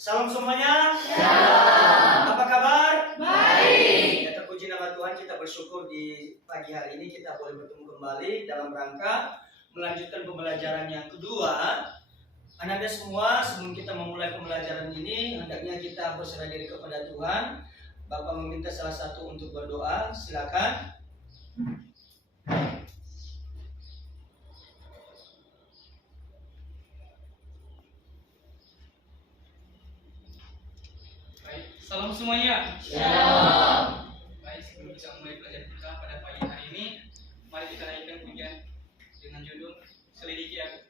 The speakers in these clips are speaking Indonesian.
Salam semuanya. Shalom. Apa kabar? Baik. Ya, terpuji nama Tuhan, kita bersyukur di pagi hari ini kita boleh bertemu kembali dalam rangka melanjutkan pembelajaran yang kedua. Anda semua, sebelum kita memulai pembelajaran ini, hendaknya kita berserah diri kepada Tuhan. Bapak meminta salah satu untuk berdoa, silakan. Salam semuanya. Shalom. Baik, sebelum kita mulai belajar kita pada pagi hari ini, mari kita naikkan pujian dengan judul Selidiki Aku.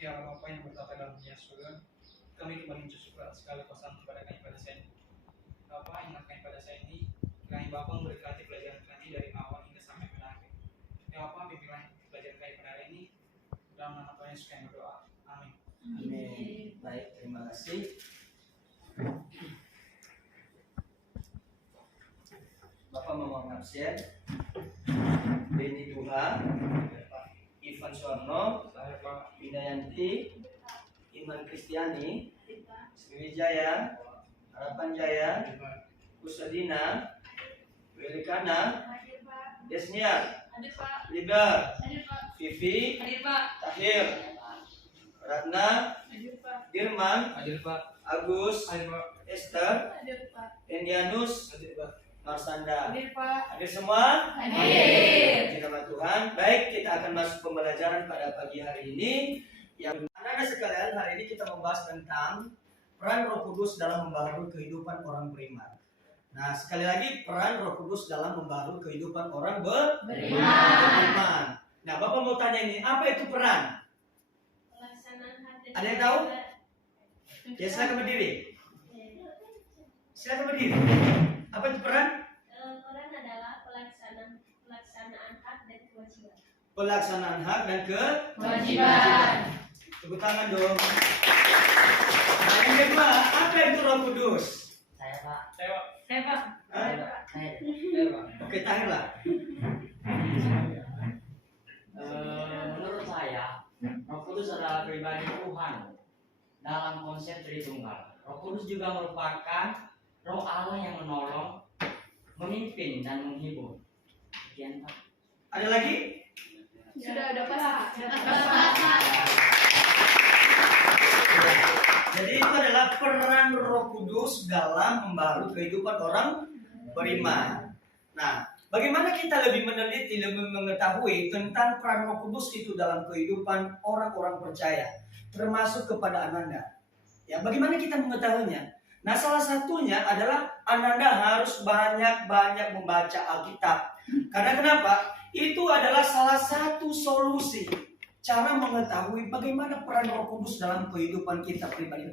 Ya Bapa yang bertata dalam dunia surga, kami kembali bersyukur atas segala kuasa kepada kami pada saat ini. Bapa, ingat kami pada saat ini, kiranya Bapa memberkati pelajaran kami dari awal hingga sampai pada akhir. Ya Bapa, bimbinglah pelajaran kami pada hari ini, dalam nama Tuhan Yesus kami berdoa. Amin. Amin. Baik, terima kasih. Bapak mau absen. Beni Duha, Ivan Suwarno, Widayanti, Iman Kristiani, Sriwijaya, Harapan Jaya, Kusadina, Wilikana, Desniar, Lida, Vivi, Tahir, Ratna, Dirman, Agus, Esther, Endianus, Marsanda. Hadir semua? Hadir. Puji nama Tuhan. Baik, kita akan masuk pembelajaran pada pagi hari ini. Yang anak-anak sekalian, hari ini kita membahas tentang peran Roh Kudus dalam membaharui kehidupan orang beriman. Nah, sekali lagi, peran Roh Kudus dalam membaharui kehidupan orang beriman. Nah, Bapak mau tanya ini, apa itu peran? Ada yang tahu? Ya, silakan berdiri. Silakan berdiri. Apa itu peran? Peran adalah pelaksanaan hak dan kewajiban. Pelaksanaan hak dan Kewajiban. Tepuk tangan dong. Nah, yang kedua, apa itu Roh Kudus? Saya Pak. Hah? Oke, Tahir lah. Menurut saya, Roh Kudus adalah pribadi Tuhan dalam konsep Tritunggal. Roh Kudus juga merupakan Roh Allah yang menolong, memimpin dan menghibur. Sekian Pak. Ada lagi? Sudah ada Pak. Jadi itu adalah peran Roh Kudus dalam membaharui kehidupan orang beriman. Nah, bagaimana kita lebih meneliti, lebih mengetahui tentang peran Roh Kudus itu dalam kehidupan orang-orang percaya, termasuk kepada Ananda. Ya, bagaimana kita mengetahuinya? Nah, salah satunya adalah Ananda harus banyak-banyak membaca Alkitab. Karena kenapa? Itu adalah salah satu solusi cara mengetahui bagaimana peran Roh Kudus dalam kehidupan kita pribadi.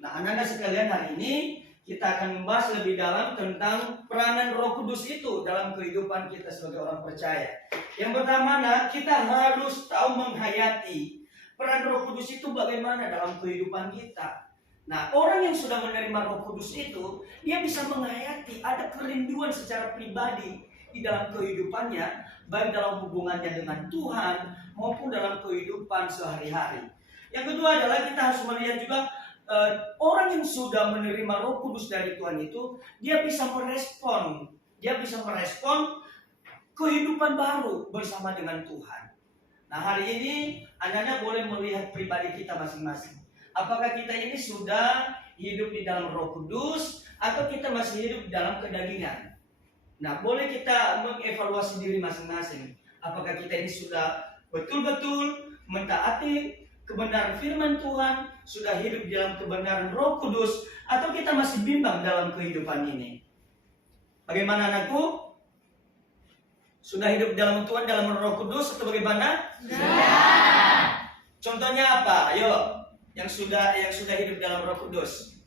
Nah, Ananda sekalian, hari ini kita akan membahas lebih dalam tentang peranan Roh Kudus itu dalam kehidupan kita sebagai orang percaya. Yang pertama, kita harus tahu menghayati peran Roh Kudus itu bagaimana dalam kehidupan kita. Nah, orang yang sudah menerima Roh Kudus itu, dia bisa menghayati, ada kerinduan secara pribadi di dalam kehidupannya, baik dalam hubungannya dengan Tuhan maupun dalam kehidupan sehari-hari. Yang kedua adalah kita harus melihat juga orang yang sudah menerima Roh Kudus dari Tuhan itu, dia bisa merespon kehidupan baru bersama dengan Tuhan. Nah, hari ini Anda boleh melihat pribadi kita masing-masing. Apakah kita ini sudah hidup di dalam Roh Kudus atau kita masih hidup dalam kedagingan? Nah, boleh kita mengevaluasi diri masing-masing. Apakah kita ini sudah betul-betul mentaati kebenaran firman Tuhan, sudah hidup di dalam kebenaran Roh Kudus, atau kita masih bimbang dalam kehidupan ini? Bagaimana anakku? Sudah hidup dalam Tuhan, dalam Roh Kudus, atau bagaimana? Sudah. Contohnya apa? Ayo, yang sudah hidup dalam Roh Kudus.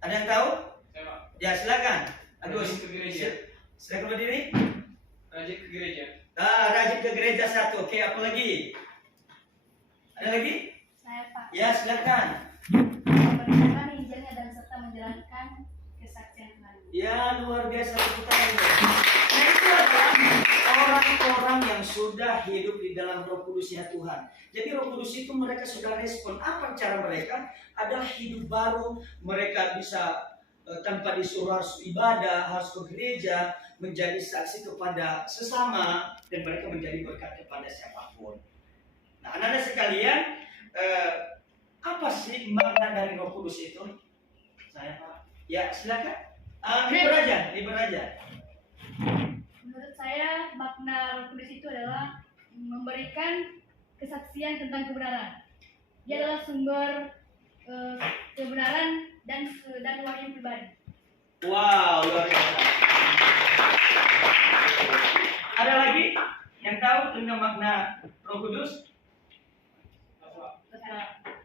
Ada yang tahu? Saya Pak. Ya, silakan. Agus, Rajin ke gereja. silakan berdiri. Rajin ke gereja. Rajin ke gereja satu. Oke, apa lagi? Ada lagi? Saya Pak. Ya, silakan. Memberitakan Injilnya dan serta menjalankan kesaksian Tuhan. Ya, luar biasa kita ini. Nah, itu adalah orang-orang yang sudah hidup di dalam Roh Kudusnya Tuhan. Jadi Roh Kudus itu mereka sudah respon. Apa cara mereka? Adalah hidup baru. Mereka bisa tanpa disuruh harus ibadah, harus ke gereja, menjadi saksi kepada sesama, dan mereka menjadi berkat kepada siapapun. Nah, anak-anak sekalian, apa sih makna dari Roh Kudus itu? Saya Pak. Ya, silakan. Liber aja. Menurut saya makna Roh Kudus itu adalah memberikan kesaksian tentang kebenaran. Dia adalah sumber kebenaran dan wahyu pribadi. Wow, luar biasa. Ada lagi yang tahu tentang makna Roh Kudus?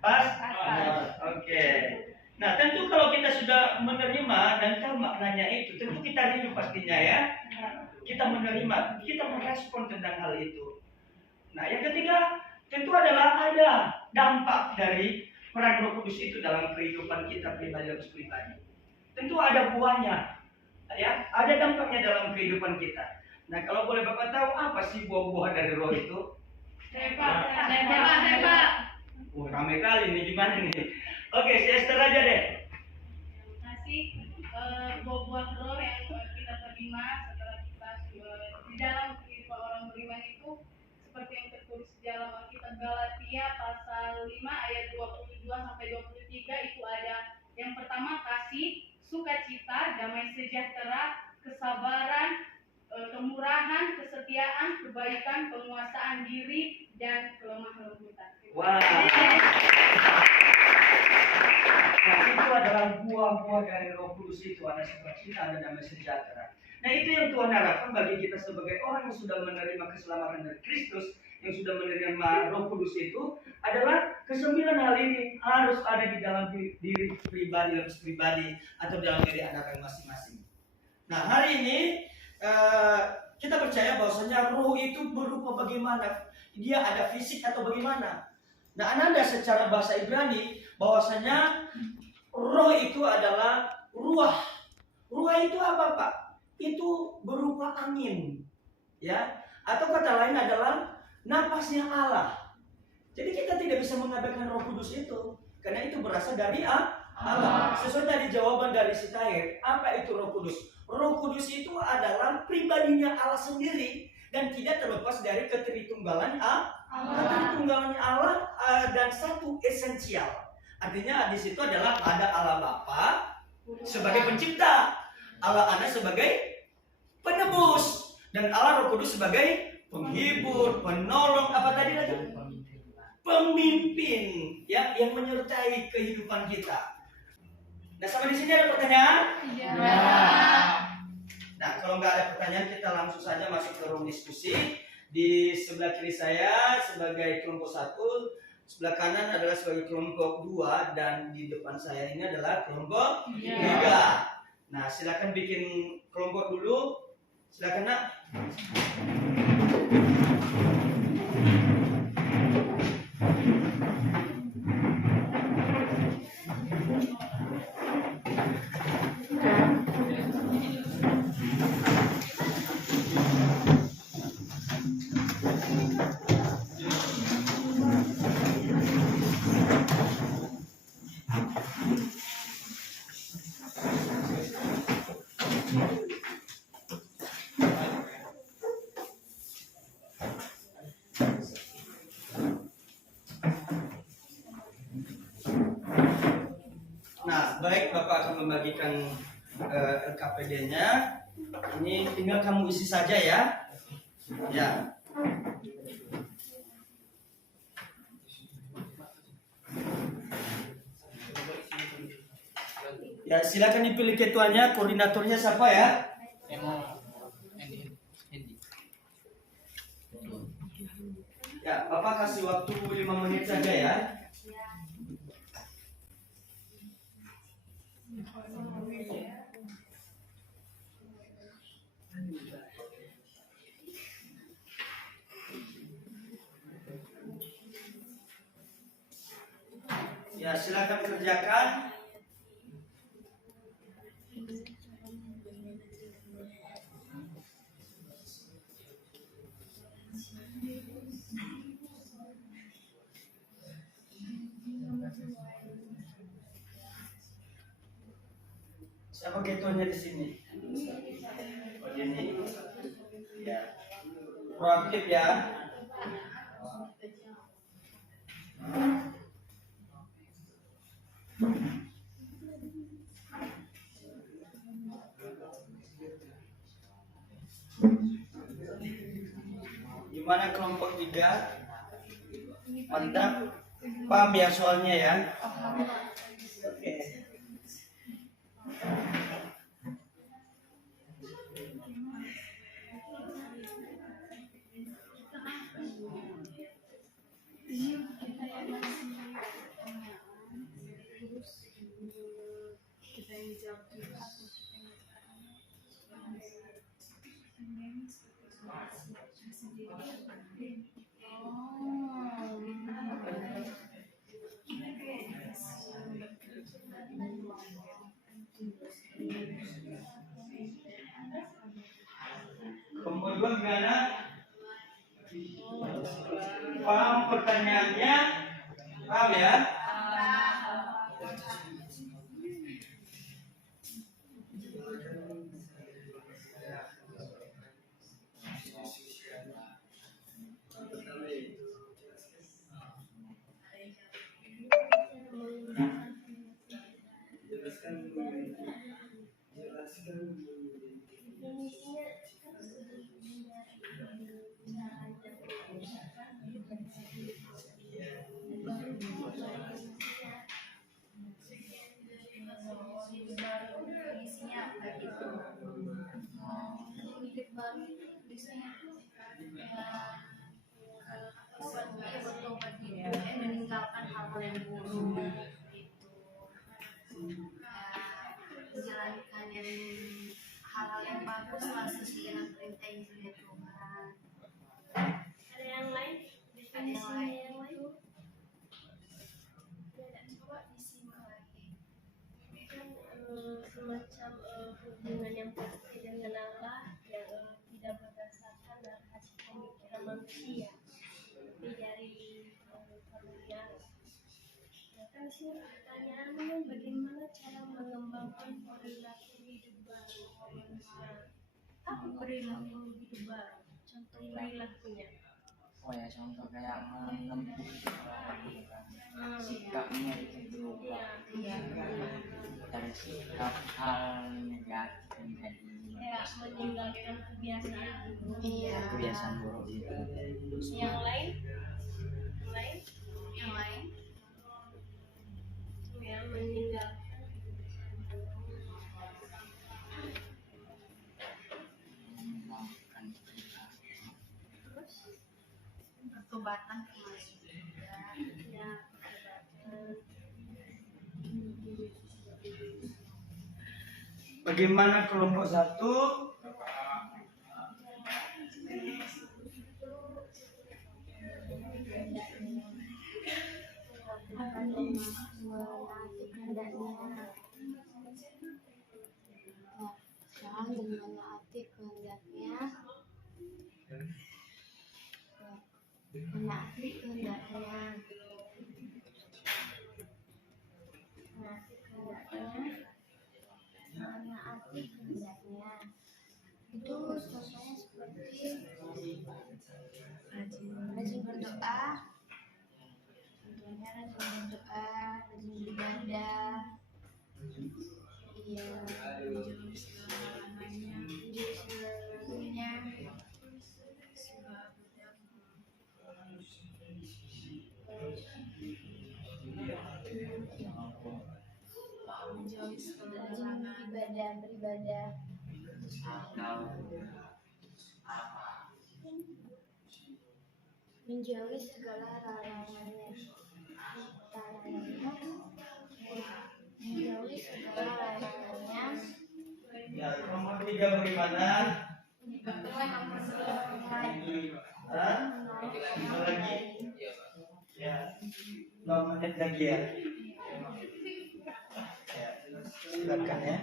Pas? Oke. Nah, tentu kalau kita sudah menerima dan tahu maknanya itu, tentu kita rindu pastinya ya. Kita menerima, kita merespon tentang hal itu. Nah, yang ketiga, tentu adalah ada dampak dari peran Roh Kudus itu dalam kehidupan kita pribadi. Tentu ada buahnya, ya, ada dampaknya dalam kehidupan kita. Nah, kalau boleh Bapak tahu apa sih buah-buah dari Roh itu? Saya Pak. Ramai kali nih, gimana nih? Oke, si Esther aja deh. Terima kasih. Buah-buah roh yang kita terima setelah kita di dalam kehidupan orang beriman itu seperti yang tertulis di dalam Alkitab Galatia pasal 5 ayat 22 sampai 23 itu ada yang pertama kasih, sukacita, damai sejahtera, kesabaran, kemurahan, kesetiaan, kebaikan, penguasaan diri, dan kelemah lembutan. Wah. Nah, itu adalah buah-buah dari Roh Kudus itu, ada sukacita, ada damai sejahtera. Nah, itu yang Tuhan harapkan bagi kita sebagai orang yang sudah menerima keselamatan dari Kristus, yang sudah menerima Roh Kudus itu, adalah kesembilan hal ini harus ada di dalam diri pribadi atau dalam diri anak masing-masing. Nah, hari ini kita percaya bahwasanya roh itu berupa bagaimana? Dia ada fisik atau bagaimana? Nah, Anda secara bahasa Ibrani bahwasanya roh itu adalah ruah. Ruah itu apa, Pak? Itu berupa angin, ya. Atau kata lain adalah napasnya Allah. Jadi kita tidak bisa mengabaikan Roh Kudus itu, karena itu berasal dari Allah. Sesuai tadi jawaban dari si Tahir, apa itu Roh Kudus? Roh Kudus itu adalah pribadinya Allah sendiri dan tidak terlepas dari keteritunggalan Allah. Keteritunggalan Allah dan satu esensial. Artinya di situ adalah ada Allah Bapa sebagai pencipta, Allah Anak sebagai penebus, dan Allah Roh Kudus sebagai penghibur, penolong, apa tadi lagi? Pemimpin, ya, yang menyertai kehidupan kita. Nah, sampai di sini ada pertanyaan? Iya. Nah, kalau nggak ada pertanyaan, kita langsung saja masuk ke ruang diskusi. Di sebelah kiri saya sebagai kelompok 1, sebelah kanan adalah sebagai kelompok 2, dan di depan saya ini adalah kelompok 3. Nah, silakan bikin kelompok dulu. Silakan, Nak. Nah, baik, Bapak akan membagikan LKPD-nya. Ini tinggal kamu isi saja ya. Ya. Ya, silakan dipilih ketuanya, koordinatornya siapa ya? Ya, Bapak kasih waktu 5 menit saja ya. Ya, silakan kerjakan. Siapa ketuanya di sini? Oh, ini. Ya. Proaktif ya. Gimana kelompok 3? Mantap. Paham ya soalnya ya? Oke. Kelompok 2 gimana? Paham pertanyaannya? Paham ya? Meninggalkan hal-hal yang buruk gitu, menjalankan hal-hal yang bagus lah sesuai dengan perintah Injil ya Tuhan. Ada yang lain? Definisinya yang lain? Coba disimpulkan. Ini kan semacam hubungan yang pasti dengan Allah yang tidak berdasarkan dari hasil pemikiran manusia, tapi dari karunia. Nah, kan sih pertanyaannya bagaimana cara mengembangkan perilaku hidup baru? Apa perilaku hidup baru? Contoh perilakunya. Oh ya, contoh kayak menempuh sikapnya itu berubah dari sikap hal negatif menjadi Kayak meninggalkan kebiasaan buruk. kebiasaan buruk itu. Yang lain? Yang lain? Yang lain Yang meninggalkan mengembangkan pertobatan kemanusiaan. ya Bagaimana kelompok 1? Jangan menaati kehendaknya, menaati kehendaknya, menaati kehendaknya. Itu contohnya seperti rajin berdoa, contohnya rajin berdoa, rajin beribadah, Iya, menjauhi segala halangannya, menjauhi segala halangannya, segala menjauhi segala halangan, beribadah menjauhi segala larangannya menjauhi segala larangannya Ya, nomor 3 bagaimana? Hah? Apa lagi? Ya, 2 menit lagi ya. Ya, silakan ya.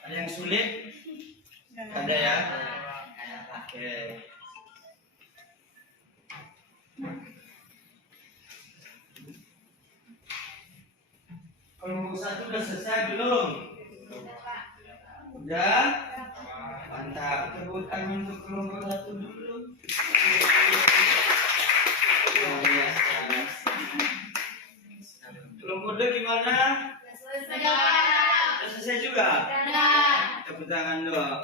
Ada yang sulit? Ada ya? Oke. Kelompok 1 udah selesai belum? Udah? Mantap. Tepuk tangan untuk kelompok 1 dulu. Luar biasa. Kelompok 2 gimana? Udah selesai juga? Tepuk tangan dong.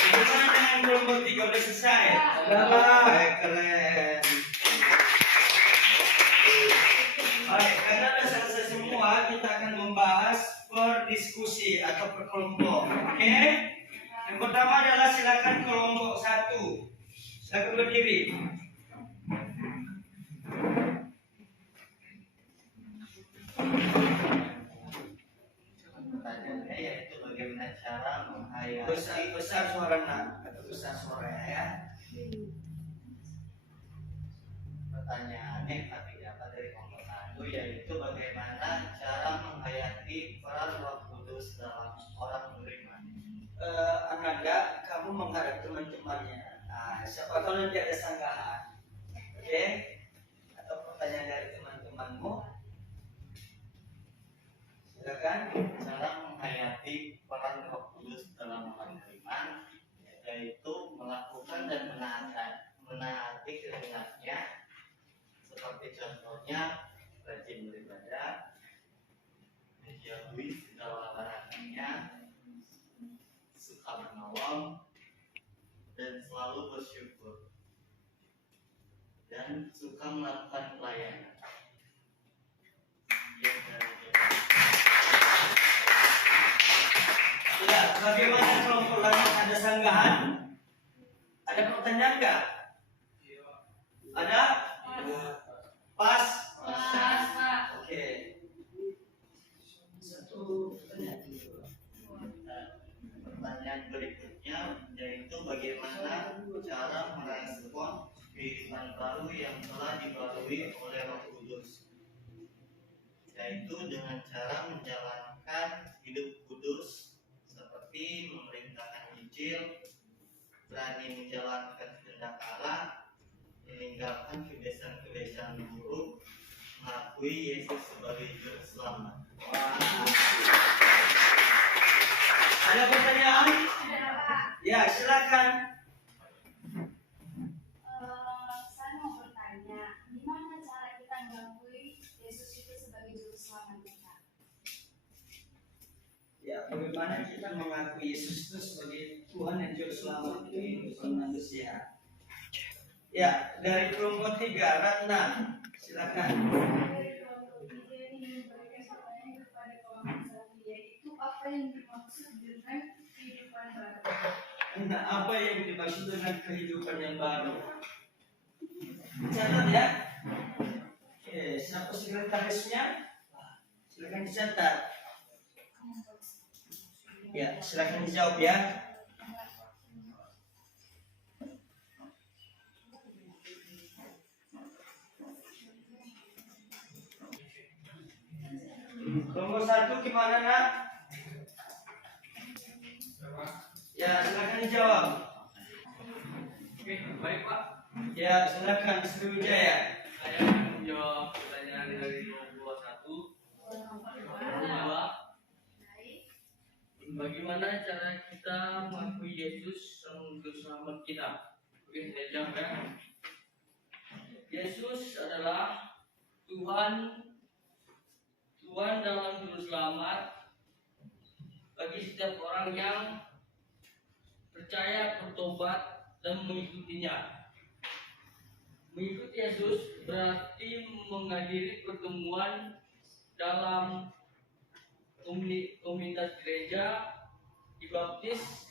Bagaimana dengan kelompok 3 udah selesai? Keren. Baik, karena udah selesai semua, kita akan membahas per diskusi atau per kelompok. Oke? Yang pertama adalah silakan kelompok 1. Silakan berdiri. Pertanyaannya yaitu bagaimana cara menghayati besar suara nak atau besar suara ya. Pertanyaannya kami dapat dari kelompok 1 yaitu bagaimana cara menghayati peran Roh Kudus dalam orang beriman. Ananda, kamu menghadap teman-temannya. Nah, siapa tahu nanti ada sanggahan. Oke? Atau pertanyaan dari teman-temanmu. Silakan. Cara menghayati peran Roh Kudus dalam orang beriman yaitu melakukan dan menaati kehendaknya, seperti contohnya rajin beribadah, menjauhi segala larangannya, suka menolong, dan selalu bersyukur, dan suka melakukan pelayanan. Ya, bagaimana kelompok lain ada sanggahan? Ada pertanyaan nggak? Ada? Pas? Oke. Satu pertanyaan berikutnya yaitu bagaimana cara merespon kehidupan baru yang telah dibarui oleh Roh Kudus, yaitu dengan cara menjalankan hidup kudus seperti memerintahkan Injil, berani menjalankan kehendak Allah, meninggalkan kebiasaan-kebiasaan buruk, mengakui Yesus sebagai juru selamat. Ada pertanyaan? Ya, silakan. Saya mau bertanya, gimana cara kita mengakui Yesus itu sebagai juru selamat kita? Ya, bagaimana kita mengakui Yesus itu sebagai Tuhan dan Juru Selamat kehidupan manusia? Ya, dari kelompok 3, Ratna, silakan. Dari kelompok 3 ini memberikan pertanyaan kepada kelompok 1, yaitu apa yang dimaksud dengan kehidupan baru? Nah, apa yang dimaksud dengan kehidupan yang baru? Catat ya. Oke, siapa sekretarisnya? Silakan dicatat. Ya, silakan dijawab ya. Kelompok 1 gimana nak? Ya silakan dijawab. Oke, baik Pak. Ya silakan Sriwijaya. Saya akan menjawab pertanyaan dari kelompok 1. Kedua, bagaimana cara kita mengakui Yesus sebagai juru selamat kita? Oke, saya jawab ya. Yesus adalah Tuhan dalam juru selamat bagi setiap orang yang percaya, bertobat, dan mengikutinya. Mengikuti Yesus berarti menghadiri pertemuan dalam komunitas gereja, dibaptis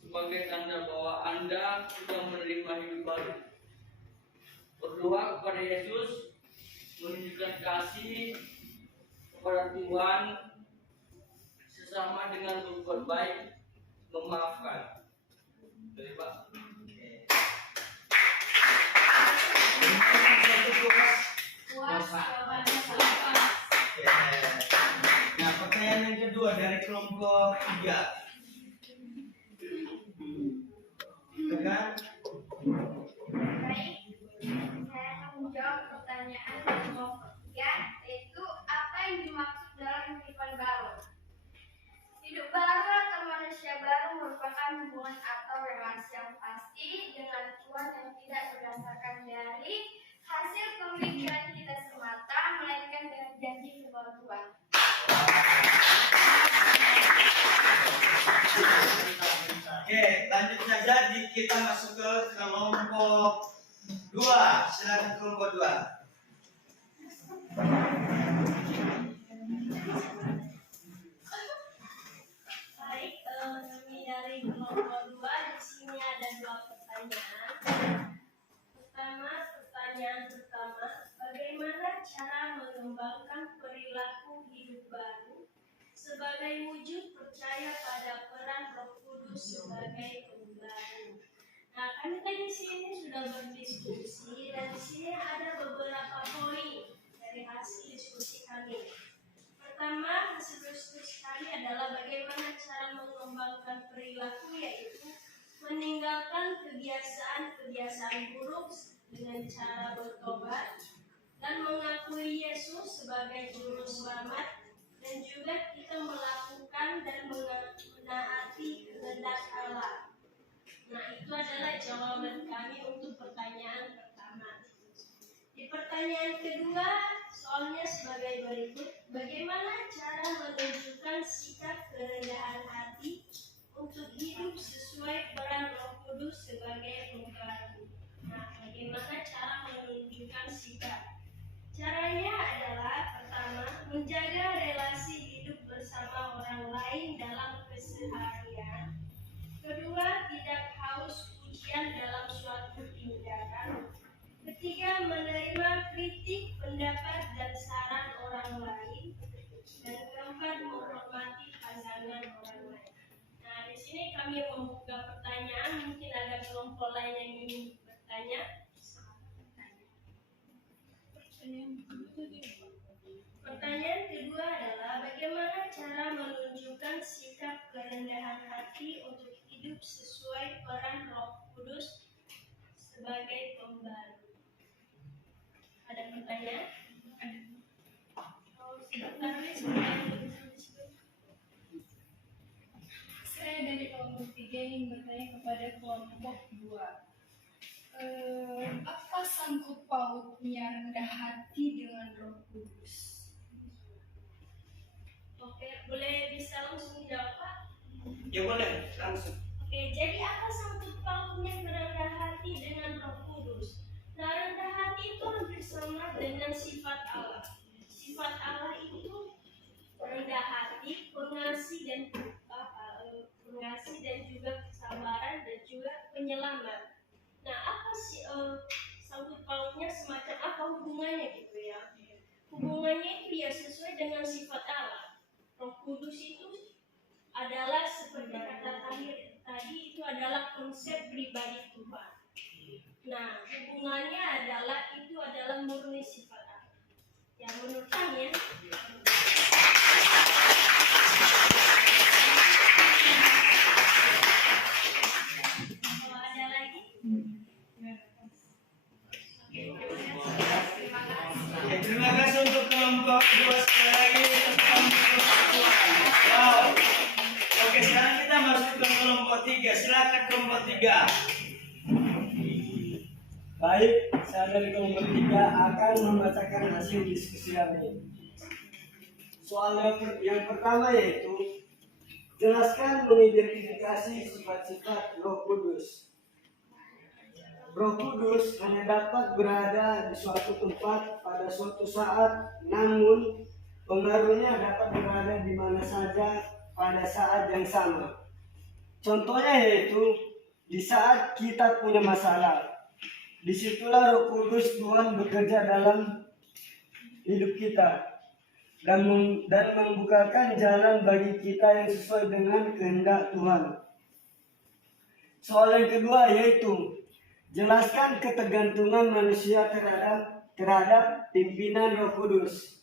sebagai tanda bahwa Anda sudah menerima hidup baru. Berdoa kepada Yesus, menunjukkan kasih kepada Tuhan, sesama dengan berbuat baik, memaafkan. Jadi Pak. Puas, jawabannya puas. Nah pertanyaan yang kedua dari kelompok 3. Tekan. Baik, saya akan menjawab pertanyaan nomor 3, yaitu apa yang dimaksud dalam kehidupan baru. Hidup baru atau manusia baru merupakan hubungan atau relasi yang pasti dengan Tuhan yang tidak berdasarkan dari hasil pemikiran kita semata, melainkan dengan janji firman Tuhan. Oke, lanjut saja kita masuk ke kelompok 2. Silakan kelompok 2. Baik, kami dari kelompok 2 di sini ada 2 pertanyaan. Pertanyaan pertama, bagaimana cara mengembangkan perilaku hidup baru sebagai wujud percaya pada peran Roh Kudus sebagai pembaru? Nah, kami tadi di sini sudah berdiskusi dan di sini ada beberapa poin dari hasil diskusi kami. Pertama, hasil diskusi kami adalah bagaimana cara mengembangkan perilaku, yaitu meninggalkan kebiasaan-kebiasaan buruk dengan cara bertobat dan mengakui Yesus sebagai juru selamat, dan juga kita melakukan dan menaati kehendak Allah. Nah, itu adalah jawaban kami untuk pertanyaan pertama. Di pertanyaan kedua, soalnya sebagai berikut, bagaimana cara menunjukkan sikap kerendahan hati untuk hidup sesuai peran Roh Kudus sebagai pembaru? Nah, bagaimana cara menunjukkan sikap? Caranya adalah pertama, menjaga relasi hidup bersama orang lain dalam keseharian. Kedua, tidak haus pujian dalam suatu tindakan. Ketiga, menerima kritik, pendapat, dan saran orang lain. Dan keempat, menghormati pasangan orang lain. Nah, di sini kami membuka pertanyaan. Mungkin ada kelompok lain yang ingin bertanya. Pertanyaan kedua adalah bagaimana cara menunjukkan sikap kerendahan hati untuk hidup sesuai peran Roh Kudus sebagai pembaru? Ada pertanyaan? Saya dari kelompok 3 ingin bertanya kepada kelompok 2. Apa sangkut pautnya rendah hati dengan Roh Kudus? Oke, boleh bisa langsung jawab, Pak? Ya boleh langsung. Oke, jadi apa sangkut pautnya rendah hati dengan Roh Kudus? Nah, rendah hati itu hampir sama dengan sifat Allah. Sifat Allah itu rendah hati, pengasih dan juga kesabaran dan juga penyelamat. Nah, apa sih sangkut pautnya, semacam apa hubungannya gitu ya? Hubungannya itu ya sesuai dengan sifat Allah. Roh Kudus itu adalah seperti kata tadi itu adalah konsep pribadi Tuhan. Nah, hubungannya adalah murni sifat Allah. Ya, menurut kami ya. berdua sekali lagi. Wow. Oke, sekarang kita masuk ke kelompok 3. Silakan kelompok 3. Baik, saya dari kelompok 3 akan membacakan hasil diskusi kami. Soal yang pertama yaitu jelaskan mengidentifikasi sifat-sifat Roh Kudus. Roh Kudus hanya dapat berada di suatu tempat pada suatu saat, namun pengaruhnya dapat berada di mana saja pada saat yang sama. Contohnya yaitu di saat kita punya masalah. Disitulah Roh Kudus Tuhan bekerja dalam hidup kita dan membukakan jalan bagi kita yang sesuai dengan kehendak Tuhan. Soal yang kedua yaitu jelaskan ketergantungan manusia terhadap pimpinan Roh Kudus.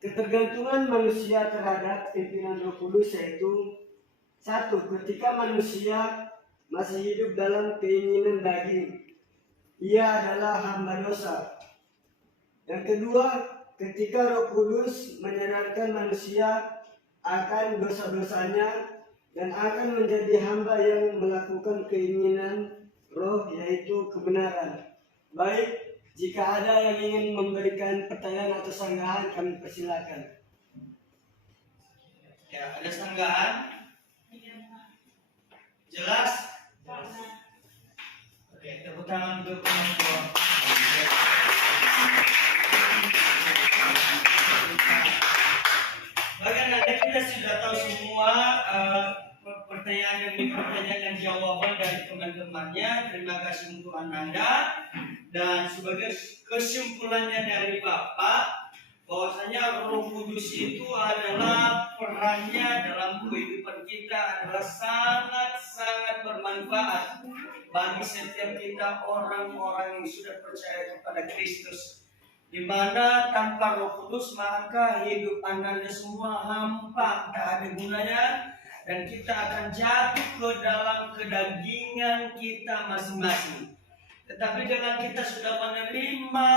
Ketergantungan manusia terhadap pimpinan Roh Kudus yaitu 1. Ketika manusia masih hidup dalam keinginan daging, ia adalah hamba dosa. Yang kedua, ketika Roh Kudus menyadarkan manusia akan dosa-dosanya dan akan menjadi hamba yang melakukan keinginan Roh yaitu kebenaran. Baik, jika ada yang ingin memberikan pertanyaan atau sanggahan, kami persilakan. Ya, ada sanggahan? Jelas? Oke, tepuk tangan untuk kelompok. Bahkan ada kita sudah tahu semua pertanyaan demi pertanyaan dan jawaban dari teman-temannya. Terima kasih untuk Ananda. Dan sebagai kesimpulannya dari Bapak, bahwasanya Roh Kudus itu adalah perannya dalam kehidupan kita adalah sangat-sangat bermanfaat bagi setiap kita orang-orang yang sudah percaya kepada Kristus. Di mana tanpa Roh Kudus maka hidup Anda semua hampa, tak ada gunanya, dan kita akan jatuh ke dalam kedagingan kita masing-masing. Tetapi dengan kita sudah menerima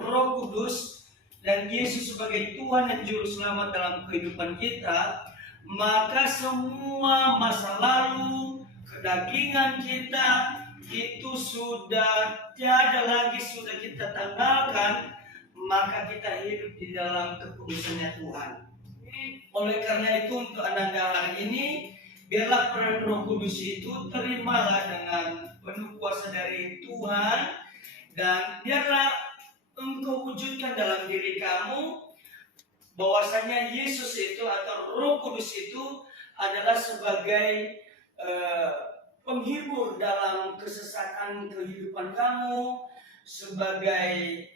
Roh Kudus dan Yesus sebagai Tuhan dan Juru Selamat dalam kehidupan kita, maka semua masa lalu, kedagingan kita itu sudah tiada lagi, sudah kita tanggalkan, maka kita hidup di dalam kekudusannya Tuhan. Oleh karena itu untuk Anda hari ini, biarlah peran Roh Kudus itu terimalah dengan penuh kuasa dari Tuhan, dan biarlah engkau wujudkan dalam diri kamu bahwasanya Yesus itu atau Roh Kudus itu adalah sebagai penghibur dalam kesesatan kehidupan kamu, sebagai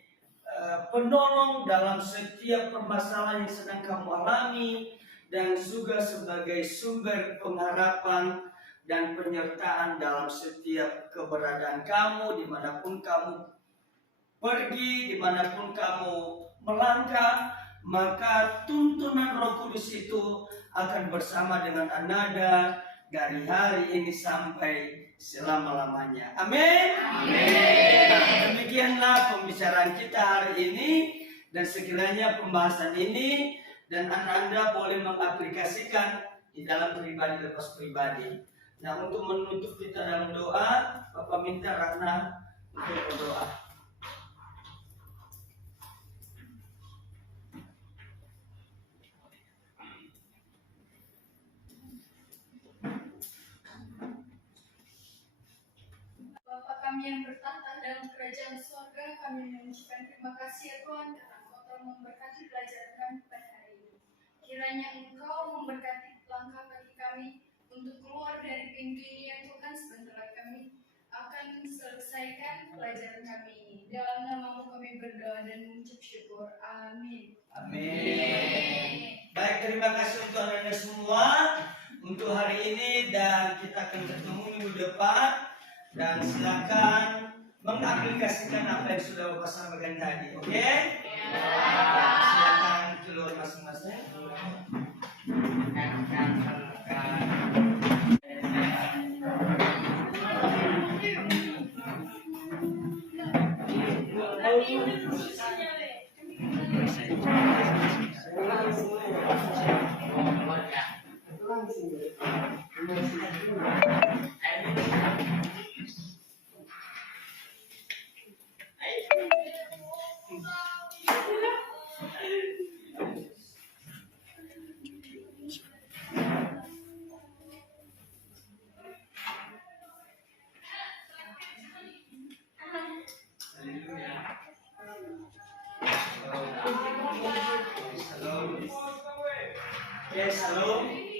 penolong dalam setiap permasalahan yang sedang kamu alami, dan juga sebagai sumber pengharapan dan penyertaan dalam setiap keberadaan kamu, dimanapun kamu pergi, dimanapun kamu melangkah, maka tuntunan Roh Kudus itu akan bersama dengan Anda dari hari ini sampai selama-lamanya. Amin. Nah, demikianlah pembicaraan kita hari ini, dan sekiranya pembahasan ini dan Anda boleh mengaplikasikan di dalam pribadi lepas pribadi. Nah, untuk menutup kita dalam doa, Bapak minta Ratna untuk berdoa. Bapa kami yang bertata dalam kerajaan surga, kami mengucapkan terima kasih ya Tuhan karena Engkau telah memberkati pelajaran kami pada hari ini. Kiranya Engkau memberkati langkah bagi kami untuk keluar dari pintu ini ya Tuhan, sebentar lagi kami akan selesaikan pelajaran kami ini. Dalam nama-Mu kami berdoa dan mengucap syukur. Amin. Amin. Baik, terima kasih untuk Anda semua untuk hari ini, dan kita akan bertemu minggu depan. Dan silakan mengaplikasikan apa yang sudah Bapak sampaikan tadi, oke? Silakan keluar masing-masing. Tapi itu Yes, halo.